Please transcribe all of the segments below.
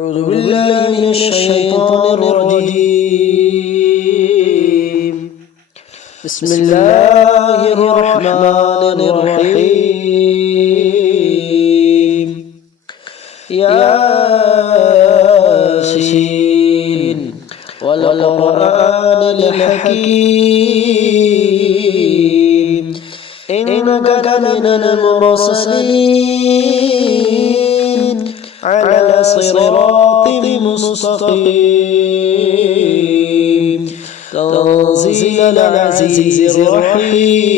أعوذ بالله من الشيطان الرجيم. بسم الله الرحمن الرحيم. ياسين والقرآن الحكيم إنك لمن المرسلين على صراط مستقيم تنزيل العزيز الرحيم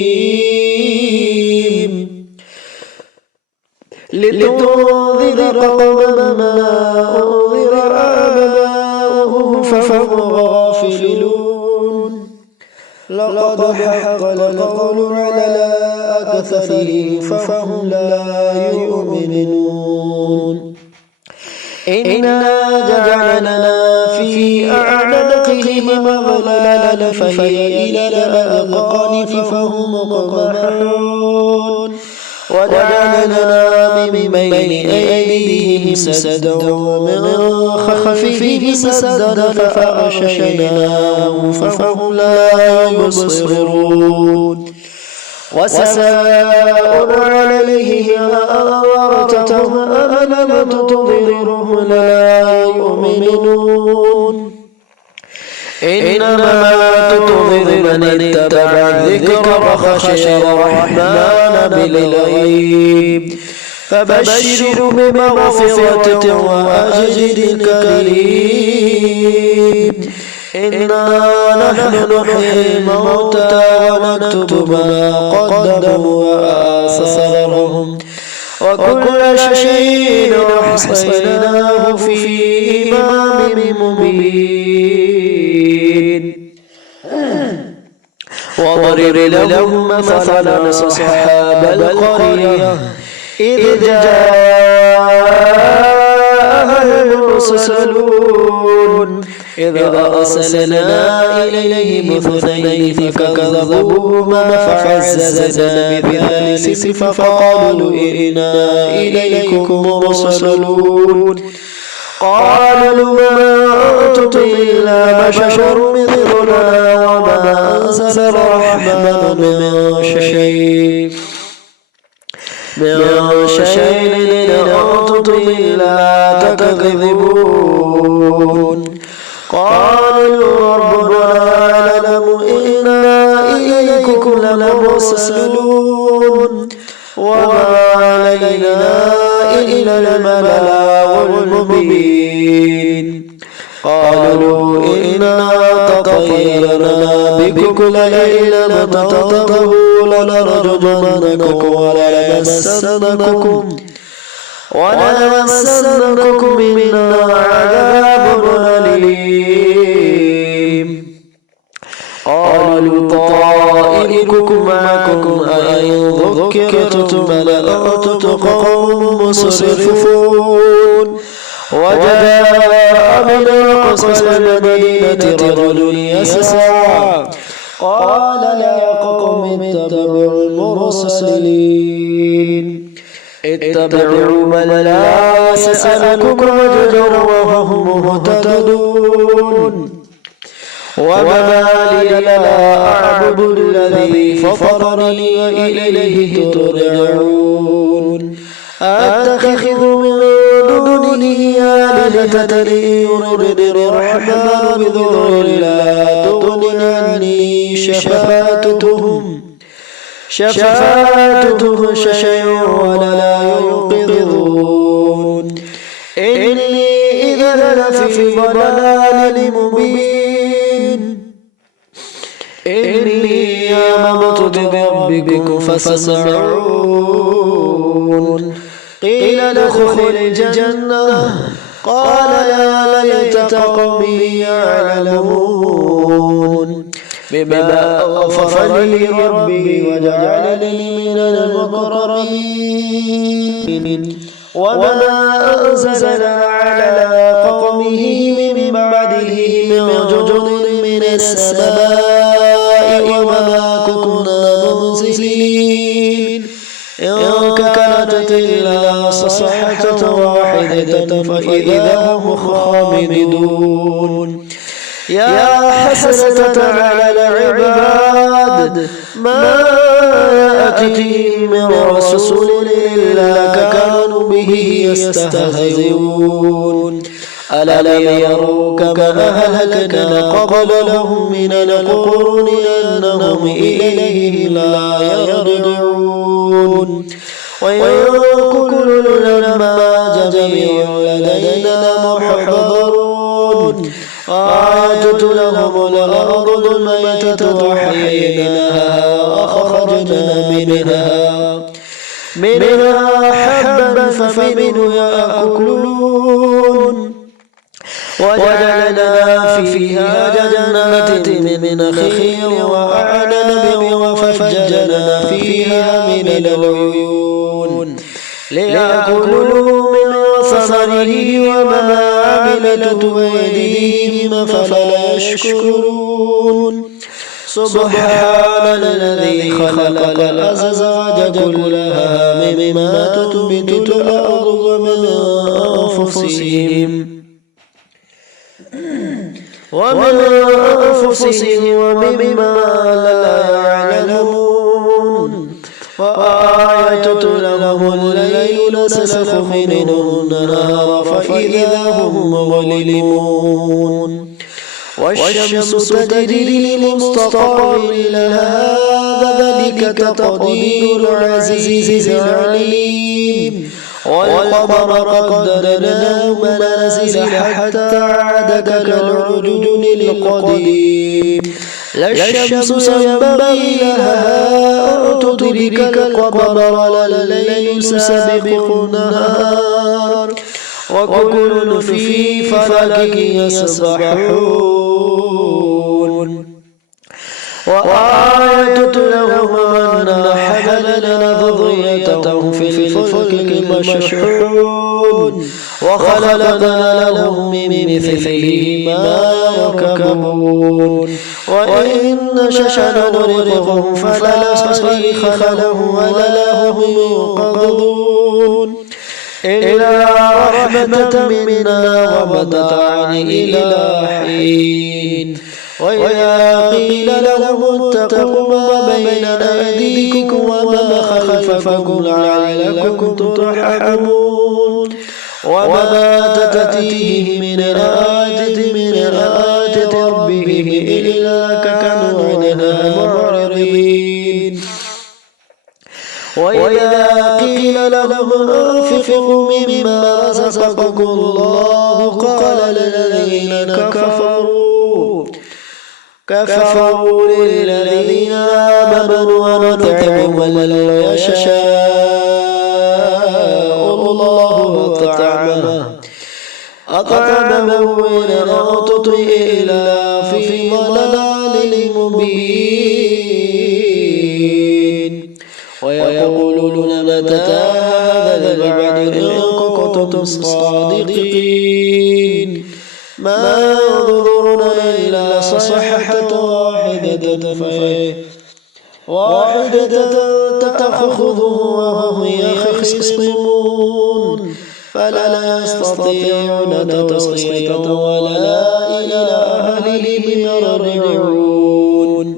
لتنذر قوما ما أنذر آباؤهم فهم غافلون لقد حق القول على أكثرهم فهم لا يؤمنون إنا جعلنا في أعناقهم أغلالا فهي إلى الأذقان فهم مقمحون وجعلنا من بين أيديهم سدا ومن خلفهم سدا فأغشيناهم فهم لا يبصرون وسواء عليهم أأنذرتهم أم لم تنذرهم لا يؤمنون إنما تنذر من اتبع الذكر وخشي الرحمن بالغيب فبشره بمغفرة وأجر كريم. إنا نحن نحيي الموتى ونكتب ما قدموا وآثارهم وكل شيء أحصيناه في إمام مبين. واضرب لهم مثلا أصحاب القرية إذ جاءها المرسلون إذ أرسلنا إليهم اثنين فكذبوهما فعززنا بثالث فقالوا إنا إليكم مرسلون قالوا ما أنتم إلا بشر مثلنا وما أنزل الرحمن من شيء إن أنتم إلا تكذبون. قالوا ربنا يعلم إنا إليكم لمرسلون وما علينا إلا البلاغ المبين. قالوا إنا تطيرنا بكم لئن لم تنتهوا لنرجمنكم وليمسنكم منا عذاب أليم. قالوا طائركم معكم أئن ذكرتم بل أنتم قوم مسرفون. وجاء من أقصى المدينة رجل يسعى قال يا قوم اتبعوا المرسلين اتبعوا من لا يسألكم أجرا وهم مهتدون. وما لي لا أعبد الذي فطرني وإليه ترجعون. أتخذ من دونه آلهة يردني الرحمن بضر لا تغني عني شفاعتهم شيئا ولا ينقذون. إني إذا لفي ضلال مبين. إني آمنت بربكم فاسمعون. قيل ادخل الجنة قال يا ليت قومي يعلمون بما أغفر لي ربي وجعلني من المكرمين. وما أنزل على قومه من بعده من جند من السماء وما كنا منزلين إن كانت إلا صيحة واحدة فإذا هم خامدون يا حسرة على العباد ما يأتيهم من رسول إلا كانوا به يستهزئون ألم يروا كما أهلكنا قبلهم من القرون أنهم إليهم لا يرجعون وإن كل لما جميع لدينا محضرون آية لهم الأرض الميتة وأحييناها وأخرجنا منها حبا فمنه يأكلون وجعلنا فيها جنات من نخيل وأعناب وفجرنا فيها من العيون ليأكلوا من ثمره وما عملته أيديهم فلا يشكرون سبحان الذي خلق الأزواج كلها مما تنبت الأرض ومن أنفسهم ومما لا يعلمون وآية لهم الليل نسلخ منه النهار فإذا هم مظلمون والشمس تجري لمستقر لها ذلك تقدير العزيز العليم والقمر قدرناه منازل حتى عاد كالعرجون القديم لا الشمس ينبغي لها أن تدرك القمر ولا الليل سابق النهار وكل في فلك يسبحون وآية لهم أن حملنا ذريتهم في الفلك المشحون وخلقنا لهم من مثله ما يركبون وإن نشأ نغرقهم فلا صريخ لهم ولا هم ينقذون إلا رحمة منا ومتاعا إلى حين وإذا قيل لهم اتقوا ما بين أيديكم وما خلفكم لعلكم ترحمون وما تأتيهم من آية من آيات ربهم إلا كانوا عنها معرضين وإذا قيل لهم أنفقوا مما رزقكم الله قال الذين كفروا للذين آمنوا ونطعم من يشاء الله أطعمه إن أطعم إلا في ضلال مبين ويقولون متى هذا الوعد إن كنتم صادقين ما ينظرون إلا صيحة واحدة تأخذهم وهم يخصمون فلا يستطيعون توصية ولا إلى أهلهم يرجعون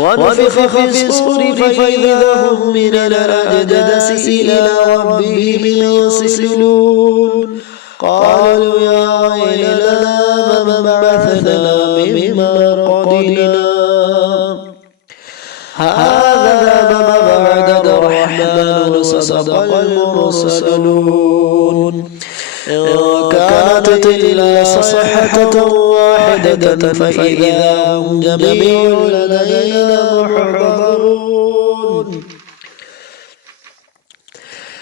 ونفخ في الصور فإذا هم من الأجداث إلى ربهم ينسلون قالوا يا ويلنا من بعثنا من مرقدنا هذا ما وعد الرحمن وصدق المرسلون إن كانت إلا صيحة واحدة فإذا هم جميع لدينا محضرون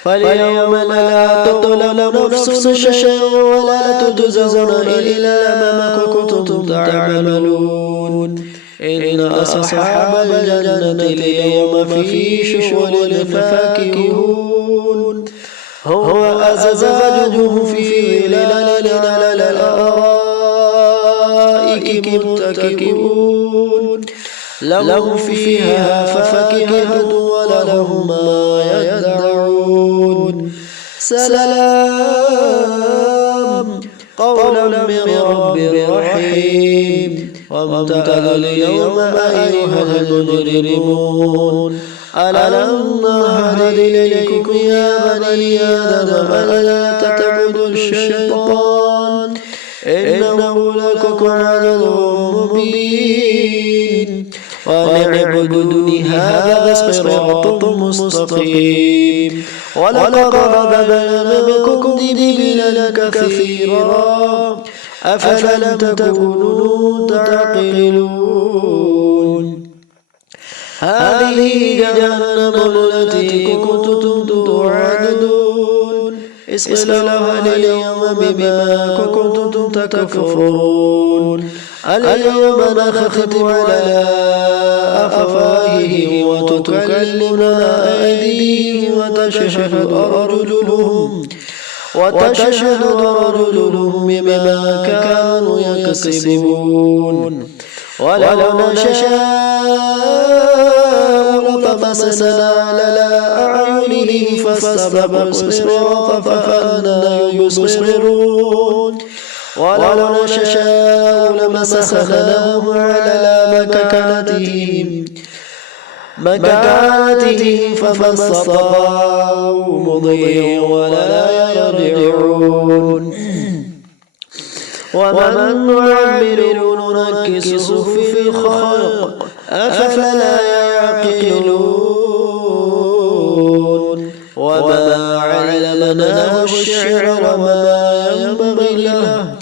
فاليوم لا تظلم نفس شيئا ولا تجزون إلا ما كنتم تعملون إن أصحاب الجنة اليوم في شغل فاكهون هو أزواجهم في ظلال على الأرائك متكئون لهم فيها فاكهة ولهم ما يدعون سلام قولا من رب رحيم وامتازوا اليوم أيها المجرمون ألم نعهد إليكم يا بني آدم ألا تعبدوا الشيطان إنه لكم عدو مبين وأن اعبدوني هذا صراط مستقيم ولقد ضربنا منكم جبلا كثيرا أفلم تكونوا تعقلون هذه جهنم التي كنتم توعدون اصلوها اليوم بما كنتم تكفرون اليوم نختم على أفواههم وتكلمنا أيديهم وتشهد أرجلهم بما كانوا يكسبون ولو نشاء لطمسنا على أعينهم فاستبقوا الصراط فأنى يبصرون ولو نشاء لمسخناهم على مكانتهم فما استطاعوا مضيا ولا يرجعون ومن نعمره ننكسه في الخلق أفلا يعقلون وما علمناه الشعر وما ينبغي له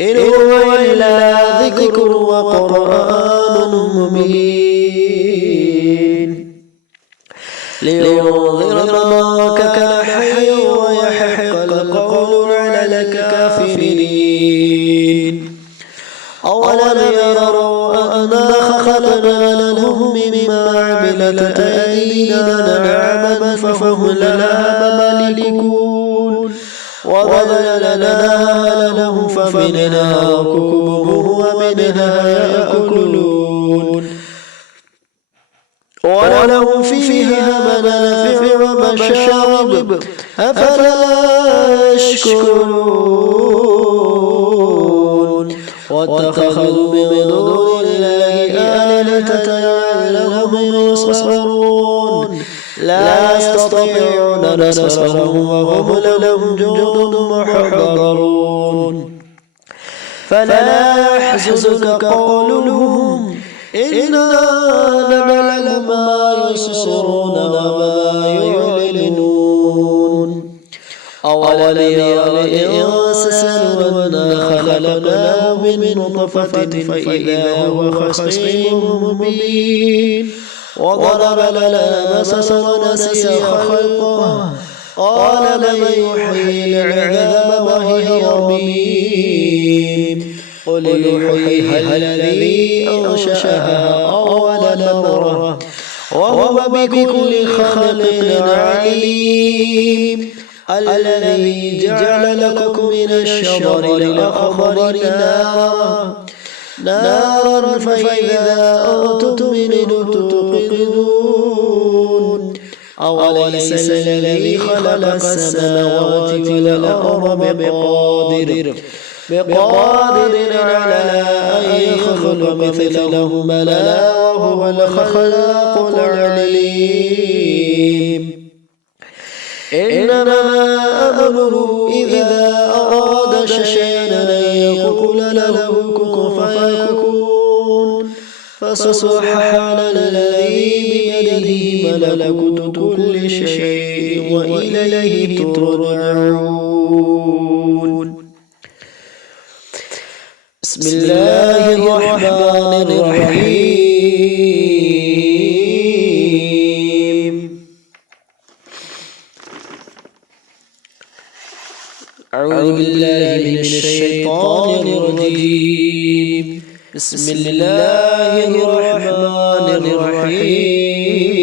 إن هو إلا ذكر وقرآن مبين لينذر من كان حيا ويحق القول على الكافرين أولم يروا أنا خلقنا لهم مما عملت أيدينا نعما فهم لها مالكون وظللناها لهم فمنها ركوبهم ومنها يأكلون ولهم فيها منافع ومشارب أفلا يشكرون واتخذوا من دون الله آلهة لعلهم ينصرون لا يستطيعون نصرهم وهم لهم جند محضرون فلا يحزنك قولهم إنا نعلم ما يسرون وما يعلنون أولم ير الإنسان أنا خلقناه من نطفة فإذا هو خصيم مبين وضرب لنا مثلا ونسي خلقه قال من يحيي العظام وهي رميم قل يحييها الذي أنشأها أول مرة وهو بكل خلق عليم الذي جعل لكم من الشجر الأخضر نارا فإذا أنتم منه توقدون أوليس الذي خلق السماوات والأرض بقادر على أن يخلق مثلهم بلى وهو الخلاق العليم إنما أمره إذا أراد شيئا أن يقول له كن فيكون فسبحان الذي بيده ملكوت كل شيء وإليه ترجعون بسم الله الرحمن الرحيم أعوذ بالله من الشيطان الرجيم بسم الله الرحمن الرحيم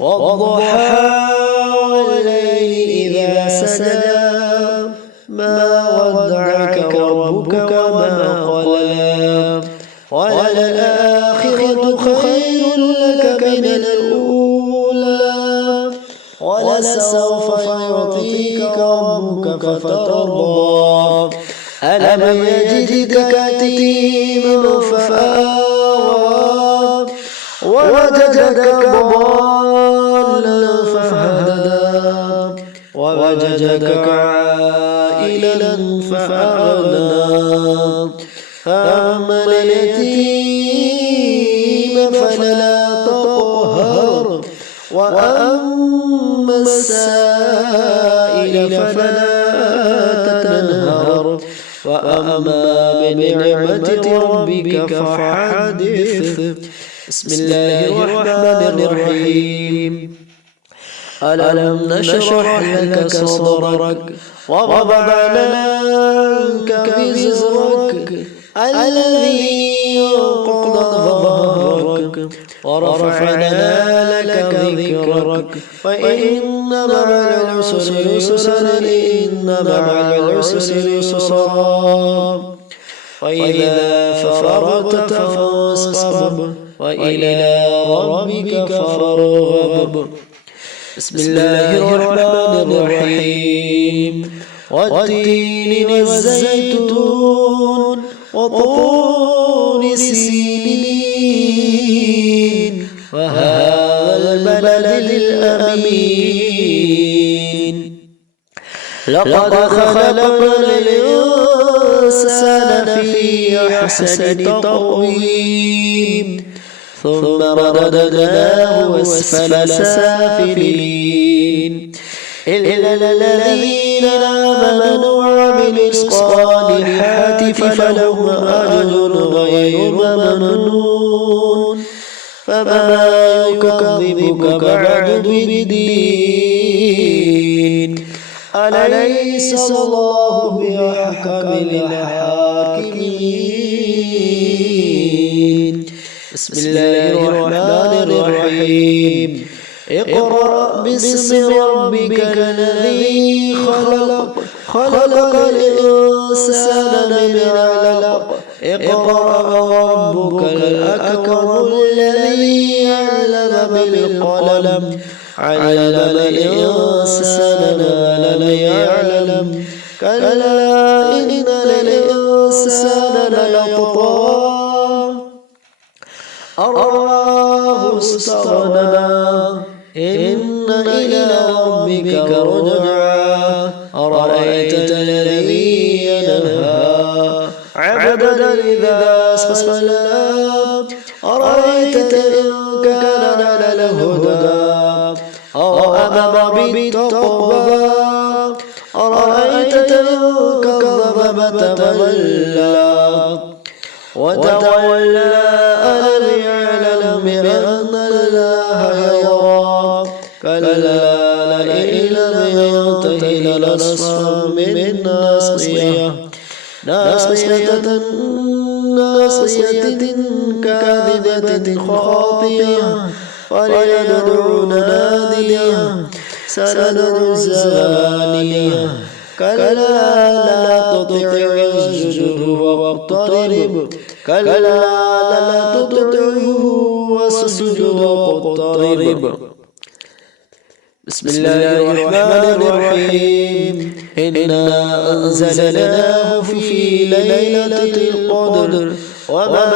والضحى والليل إذا سجى ما ودعك ربك وما قلى وللآخرة خير لك من الأولى ربك فترضى ألم يجدك يتيما فآوى ووجدك ضالا فهدى ووجدك عائلا فأغنى فأما اليتيم فلا تقهر وأما السائل فلا تنهر وأما بنعمة ربك فحدث. بسم الله الرحمن الرحيم. ألم نشرح لك صدرك ووضعنا عنك وزرك الذي ينقض ظهرك ورفعنا لك ذكرك فإن مع العسر يسرا إن مع العسر يسرا فإذا فرغت فانصب وإلى ربك فارغب. بسم الله الرحمن الرحيم. والتين والزيتون وطور سينين وهذا البلد الأمين لقد خلقنا الإنسان في أحسن تقويم ثم رددناه أسفل سافلين إلا الذين آمنوا وعملوا الصالحات فلهم أجر غير ممنون فما يكذبك بعد بالدين أليس الله بأحكم الحاكمين. بسم الله الرحمن الرحيم. اقرأ باسم ربك الذي خلق الإنسان من علق اقرأ وربك الأكرم الذي علم بالقلم علم الإنسان ما لم يعلم كلا إن الإنسان ليطغى أن رآه استغنى إن إلى ربك رجعا أرأيت الذي ينهى عبدا إذا صلى أرأيت إن كان على الهدى أو أمر بالتقوى أرأيت إن كذب وتولى ألم يعلم بأن الله يرى كلا لئن لم ينته لنصفا بالناصية ناصية كاذبة خاطئة فليدع ناديه سندع الزبانية كلا لا تطعه واسجد واقترب كلا لا تطعه واسجد واقترب. بسم الله الرحمن الرحيم. إنا أنزلناه في ليلة القدر وما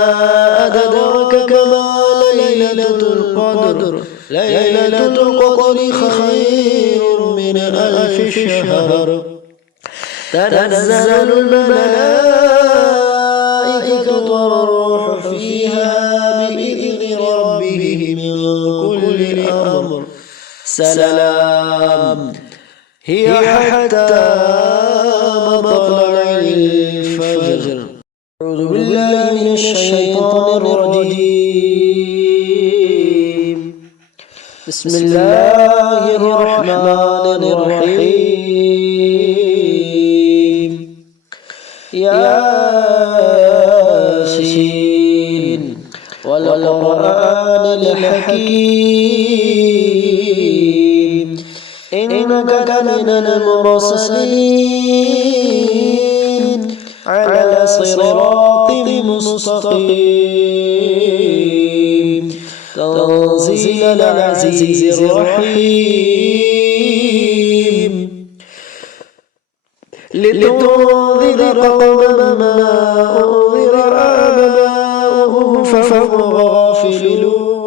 أدراك ما ليلة القدر ليلة القدر خير من 1000 شهر تنزل الملائكة والروح فيها بإذن ربهم من كل أمر سلام هي حتى مطلع الفجر. أعوذ بالله من الشيطان الرجيم. بسم الله الرحمن الرحيم. ياسين والقرآن الحكيم إنك من المرسلين على صراط مستقيم تنزيل العزيز الرحيم. لتنذر قوما ما أنذر آباؤهم فهم غافلون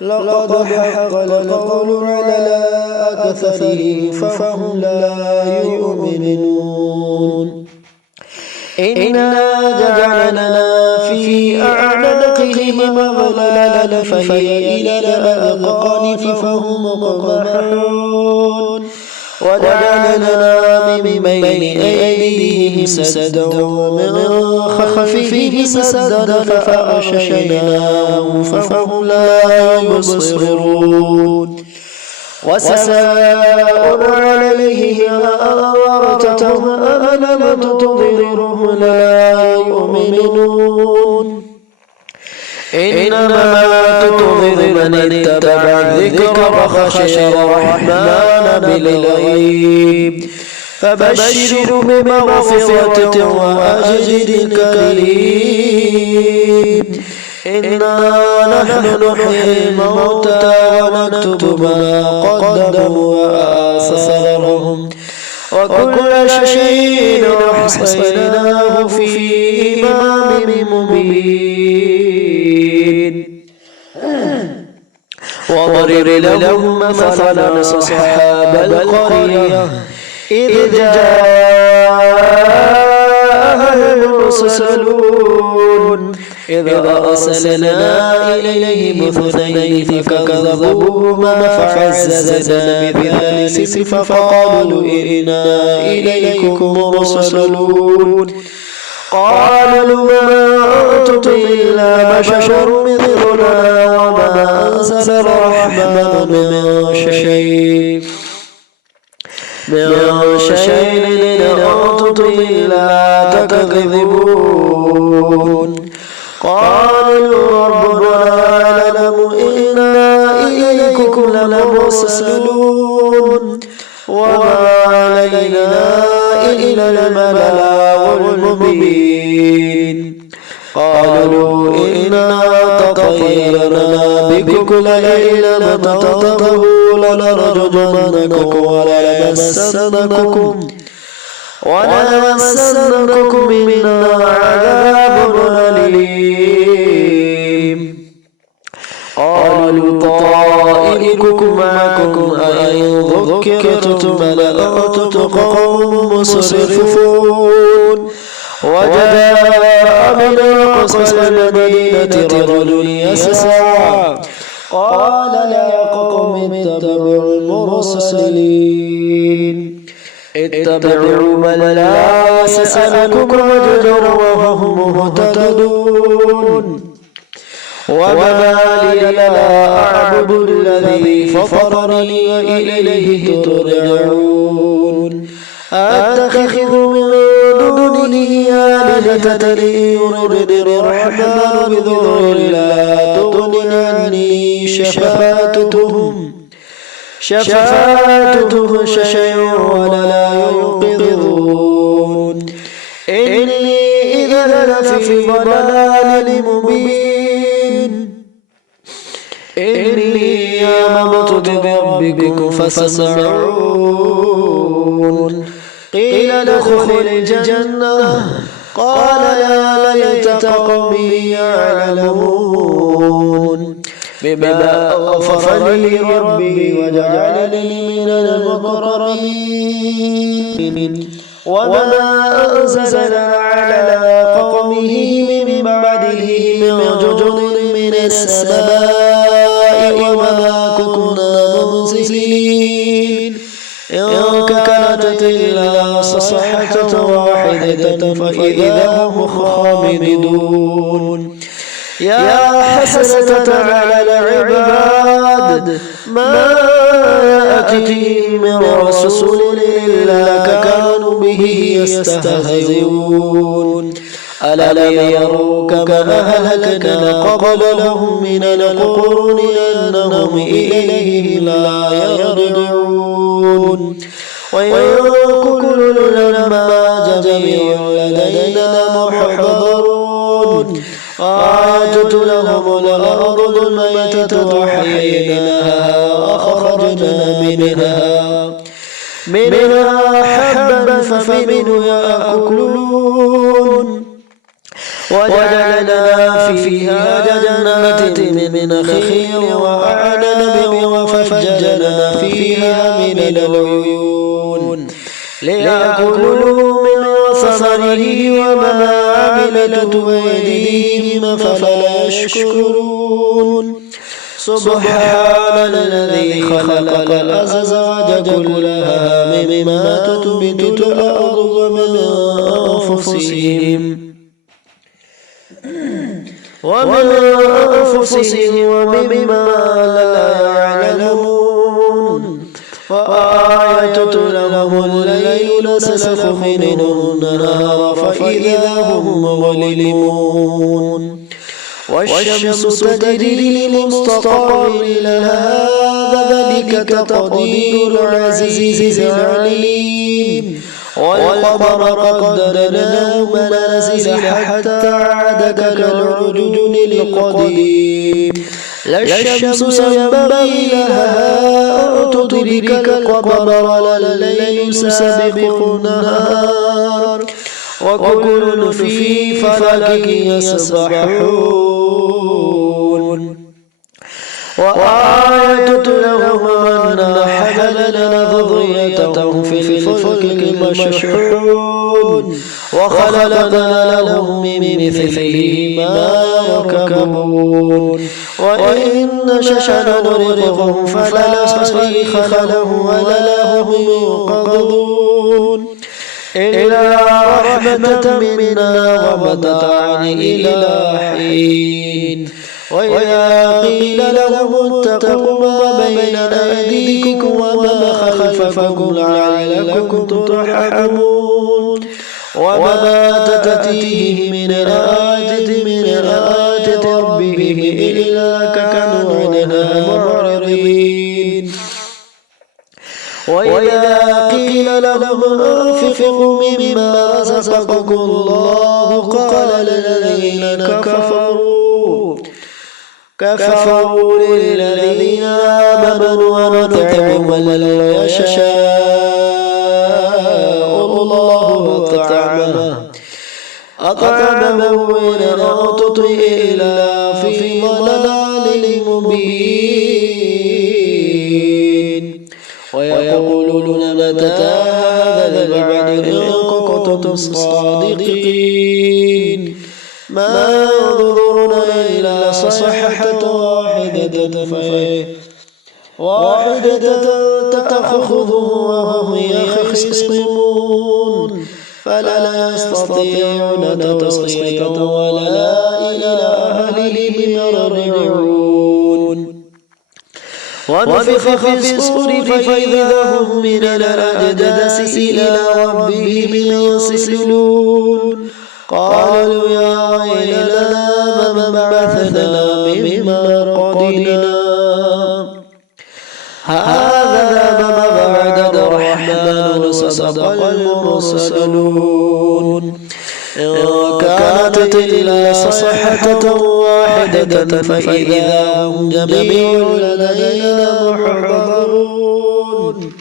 لقد حق القول على أكثرهم فهم لا يؤمنون إنا جعلنا في أعناقهم أغلالا فهي إلى الأذقان فهم مقمحون وجعلنا من بين أيديهم سدا ومن خلفهم سدا فأغشيناهم فهم لا يبصرون وسواء عليهم أأنذرتهم أم لم تنذرهم لا يؤمنون إنما تنذر من اتبع الذكر وخشي الرحمن بالغيب فبشره بمغفرة وأجر كريم إنا نحن نحيي الموتى ونكتب ما قدموا وآثارهم وكل شيء أحصيناه في إمام مبين واضرب لهم مثلا أصحاب القرية إذ جاءها المرسلون إذ أرسلنا إليهم اثنين فكذبوهما فعززنا بثالث فقالوا إنا إليكم مرسلون قالوا ما أنتم إلا بشر مثلنا وما أنزل الرحمن من شيء إن أنتم إلا تكذبون قالوا ربنا يعلم إنا إليكم لمرسلون وما علينا إلا البلاغ المبين قالوا إنا تطيرنا بكم لئن لم تنتهوا لنرجمنكم وليمسنكم منا عذاب أليم قالوا طائركم معكم أئن ذكرتم بل أنتم قوم مسرفون وجاء من أقصى المدينة رجل يسعى قال يا قوم اتبعوا المرسلين اتبعوا من لا يسألكم أجرا وهم مهتدون وما لي لا أعبد الذي فطرني وإليه ترجعون أتخذ من دونه آلهة يردني الرحمن بضر لا تغن عني شفاعتهم شيئا ولا ينقذون إني إذا لفي ضلال مبين إني آمنت بربكم فاسمعون قيل ادخل الجنة قال يا ليت قومي يعلمون بما أغفر لي ربي وجعلني من المكرمين وما أنزل على قومه من بعده من جند من السماء وما كنا منزلين إن كانت إلا صيحة واحدة فإذا هم خامدون يا حسرة على العباد ما يأتيهم من رسول إلا كانوا به يستهزئون ألم يروا كما أهلكنا قبلهم من القرون أنهم إليه لا يرجعون وإن كل لما جميع لدينا محضرون آية لهم الأرض الميتة وحييناها وأخرجنا منها حبا فمنه يأكلون وجعلنا فيها جنات من نخيل وأعناب وفجرنا فيها من العيون ليأكلوا من ثمره وما عملته أيديهم فلا يشكرون سبحان الذي خلق الأزواج كلها مما تنبت الأرض ومن أنفسهم ومما لا يعلمون وآية لهم الليل نسلخ منه النهار فإذا هم مظلمون والشمس تجري لمستقر لها ذلك تقدير العزيز العليم والقمر قدرناه منازل حتى عاد كالعرجون القديم لا الشمس ينبغي لها أن تدرك القمر ولا الليل سابق النهار وكل في فلك يسبحون وآية لهم أنا حملنا ذريتهم في الفلك المشحون وخلقنا لهم من مثله ما يركبون وإن نشأ نغرقهم فلا صريخ لهم ولا هم ينقذون إلا رحمة منا ومتاعا إلى حين وإذا قيل لهم اتقوا ما بين أيديكم وما خلفكم لعلكم ترحمون وما تأتيهم من آية من آيات ربهم إلا كانوا عنها معرضين وإذا قيل لهم أنفقوا مما رزقكم الله قال الذين كفروا للذين آمنوا ونطعم من يشاء الله أطعمه إن أطعم إلا في ضلال مبين ويقولون متى هذا الوعد إن كنتم صادقين ما ينظرون إلا صيحة واحدة تأخذهم وهم يخصمون فلا يستطيعون توصية ولا إلى أهلهم يرجعون ونفخ في الصور فإذا هم من الأجداث إلى ربهم ينسلون قالوا يا ويلنا من بعثنا من مرقدنا هذا ما وعد الرحمن وصدق المرسلون إن كانت إلا صيحة واحدة فإذا هم جميع لدينا محضرون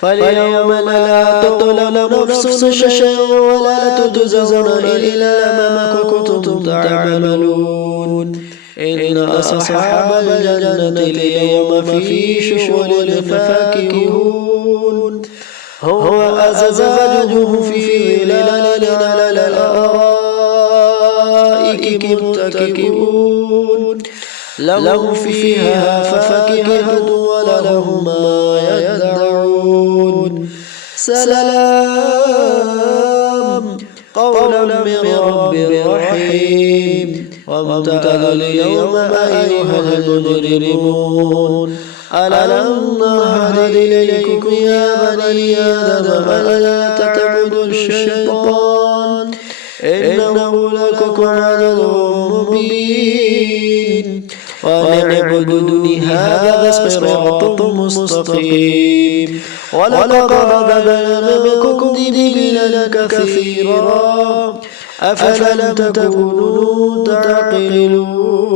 فاليوم لا تظلم نفس شيئا ولا تجزون إلا ما كنتم تعملون إن أصحاب الجنة اليوم في شغل فاكهون هو أزواجهم في ظلال على الأرائك متكئون لهم فيها فاكهة ولهم ما يدعون سلام قولا من رب رحيم وامتازوا اليوم أيها المجرمون ألم نعهد إليكم يا بني آدم ألا تعبدوا الشيطان إنه لكم عدو مبين وأن اعبدوني هذا صراط مستقيم ولقد ضربنا منكم جبلا كثيرا أفلم تكونوا تعقلون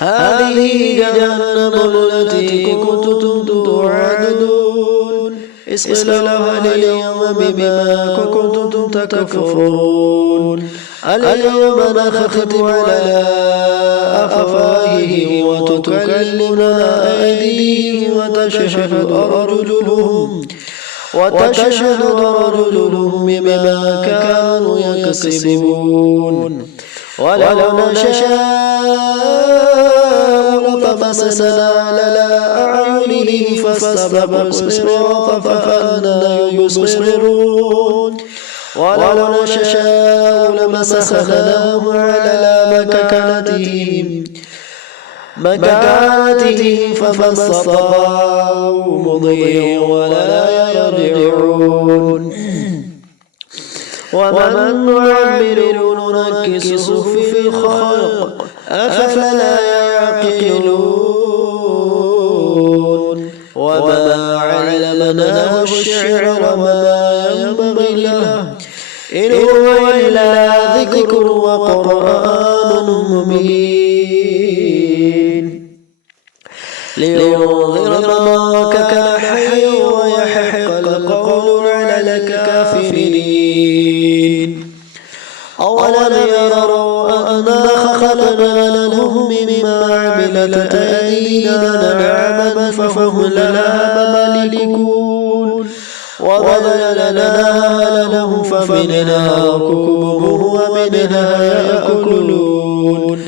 هذه جهنم التي كنتم توعدون اصلوها اليوم بما كنتم تكفرون اليوم نختم على أفواههم وتكلمنا أيديهم وتشهد أرجلهم بما كانوا يكسبون ولو نشاء لطمسنا على أعينهم فاستبقوا الصراط فأنى يبصرون ولو نشاء لمسخناهم على مكانتهم فما استطاعوا مضيا ولا يرجعون ومن نعمره ننكسه في الخلق أفلا يعقلون وما علمناه الشعر وما ينبغي له إن هو إلا ذكر وقرآن مبين لينذر من كان حيا ويحق القول على الكافرين أولم يروا أنا خلقنا لهم مما عملت أيدينا نعما فهم لها مالكون وظللناها لهم فمنها ركوبهم ومنها يأكلون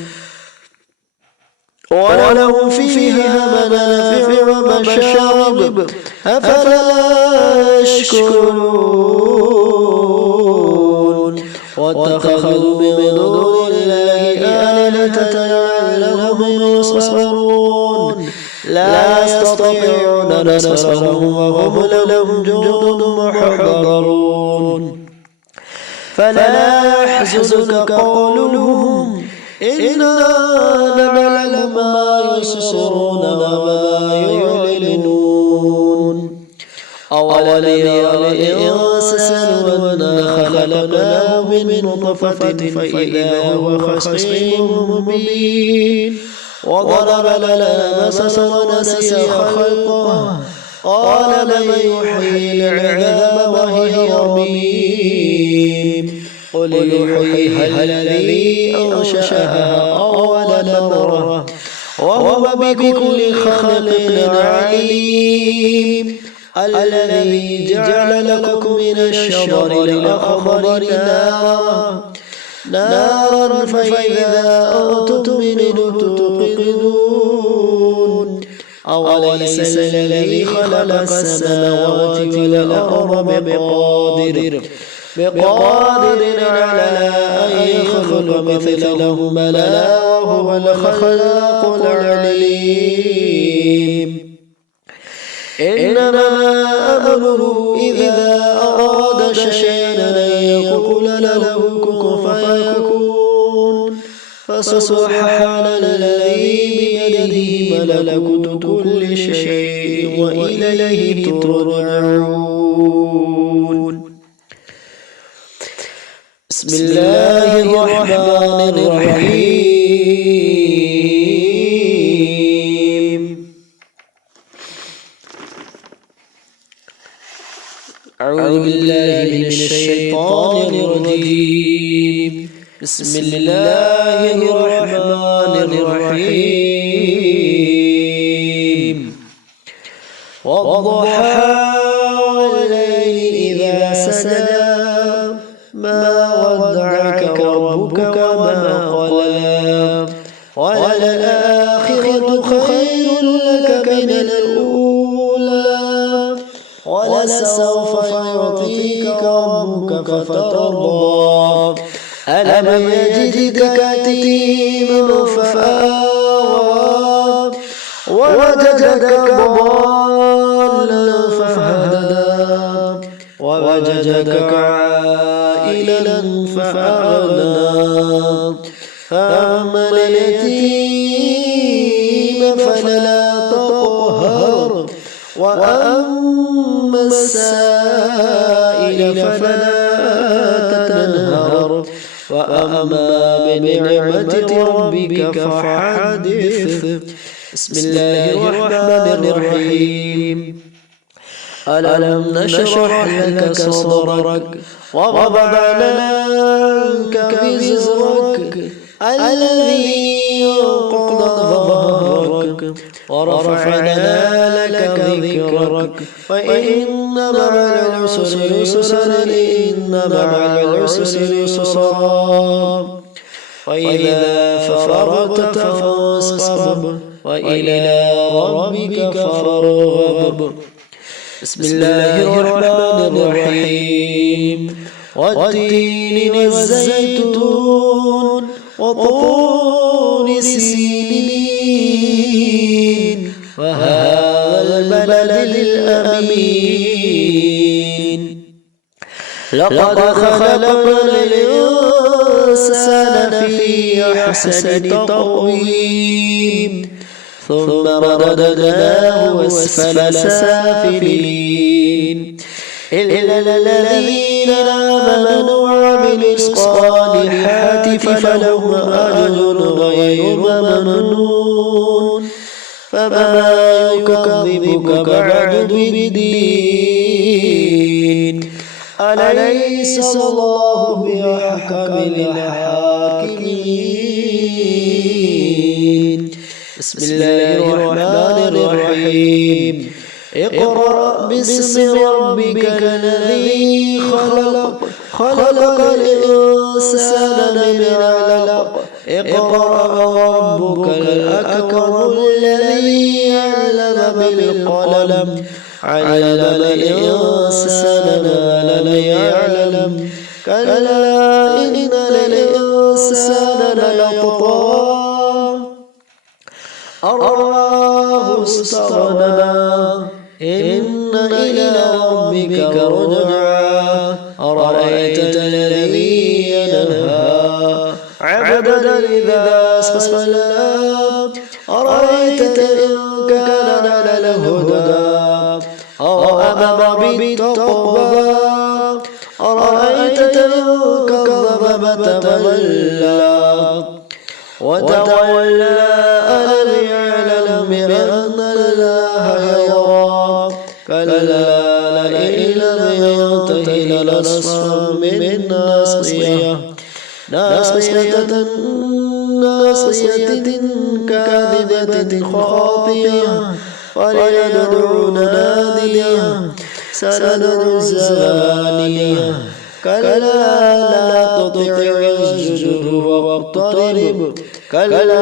ولهم فيها منافع ومشارب أفلا يشكرون واتخذوا من دون الله آلهة لعلهم ينصرون لا يستطيعون نصرهم وهم لهم جند محضرون فلا يحزنك قولهم إنا نعلم ما يسرون وما يعلنون أولم ير الإنسان أنا خلقناه من نطفة فإذا هو خصيم مبين وضرب لنا مثلا ونسي خلقه قال من يحيي العظام وهي رميم قل يحييها الذي أنشأها أول مرة وهو بكل خلق عليم الذي جعل لكم من الشجر الأخضر نارا فإذا أنتم منه توقدون أوليس الذي خلق السماوات والأرض بقادر على أن يخلق مثلهم بلى وهو الخلاق العليم إنما أمره إذا أراد شيئا أن يقول له كن فيكون فسبحان الذي بيده ملكوت كل شيء وإليه ترجعون بسم الله الرحمن الرحيم أعوذ بالله من الشيطان الرجيم بسم الله الرحمن الرحيم والضحى والليل إذا سجى ما ودعك ربك وما قلى وللآخرة خير لك من الأولى ولسوف يعطيك ربك فترضى ألم يجدك يتيما فآوى ووجدك ضالا فهدى ووجدك عائلا فأغنى فأما اليتيم فلا تقهر وأما السائل فلا تنهر وأما بنعمة ربك فحدث. بسم الله الرحمن الرحيم. ألم نشرح لك صدرك ووضعنا عنك وزرك الذي ينقض ظهرك ورفعنا لك ذكرك فإن مع العسر يسرا إن مع العسر يسرا فإذا فرغت فانصب وإلى ربك فارغب. بسم الله الرحمن الرحيم. والتين والزيتون وطور سينين وهذا البلد الأمين. لقد خلقنا الإنسان في أحسن تقويم ثم رددناه أسفل سافلين إلا الذين آمنوا وعملوا الصالحات فلهم أجر غير ممنون. فما يكذبك بعد بالدين أليس الله بأحكم الحاكمين. بسم الله الرحمن الرحيم. اقرأ باسم ربك الذي خلق الإنسان من علق اقرأ وربك الأكرم الذي علم بالقلم علم الإنسان ما لم يعلم كلا إن الإنسان ليطغى أراه استغنى إن إلى ربك رجعا أرأيت الذي ينهى عبدا إذا صلى أرأيت إن كان على الهدى أو أمر بالتقوى أرأيت إن كذب وتولى ألم يعلم بأن الله يرى كلا لئن لم ينته لنصفا بالناصية ناصية كاذبة خاطئة فليدع ناديه سندع الزبانية كلا لا تطعه واسجد واقترب كلا لا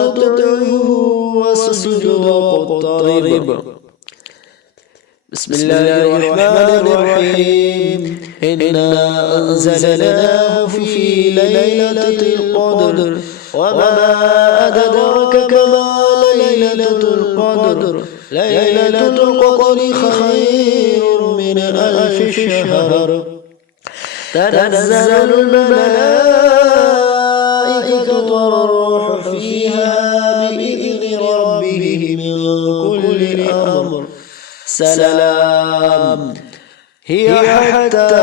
تطعه واسجد واقترب. بسم الله الرحمن الرحيم. إنا أنزلناه في ليلة القدر وما أدراك ما ليلة القدر ليلة القدر خير من 1000 شهر تنزل الملائكة والروح فيها بإذن ربهم من كل أمر سلام هي حتى